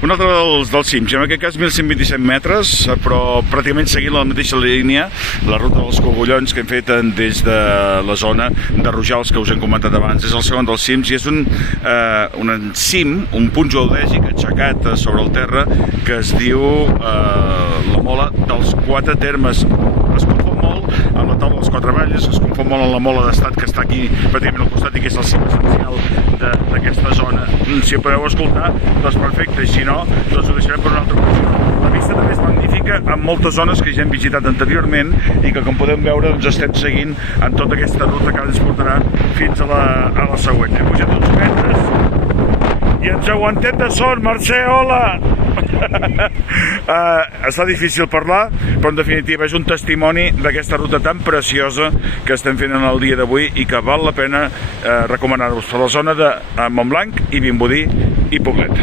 Un altre dels cims, en aquest cas 1.127 metres, però pràcticament seguint la mateixa línia, la ruta dels Cogullons que hem fet des de la zona de Rojals, que us hem comentat abans. És el segon dels cims i és un cim, un punt geodèsic aixecat sobre el terra que es diu la Mola dels Quatre Termes. Es confon molt amb la taula dels Quatre Valles, es confon molt amb la Mola d'Estat que està aquí pràcticament al costat i que és el cim essencial d'aquesta zona. Si ho podeu escoltar, doncs perfecte, si no, doncs ho deixarem per una altra ocasió. La vista també és magnífica en moltes zones que ja hem visitat anteriorment i que, com podem veure, doncs estem seguint en tota aquesta ruta que ens portarà fins a la següent. Hem pujat uns metres i ens aguantem de son. Mercè, hola! Està difícil parlar, però en definitiva és un testimoni d'aquesta ruta tan preciosa que estem fent en el dia d'avui i que val la pena recomanar-vos per la zona de Montblanc i Vimbodí i Poblet.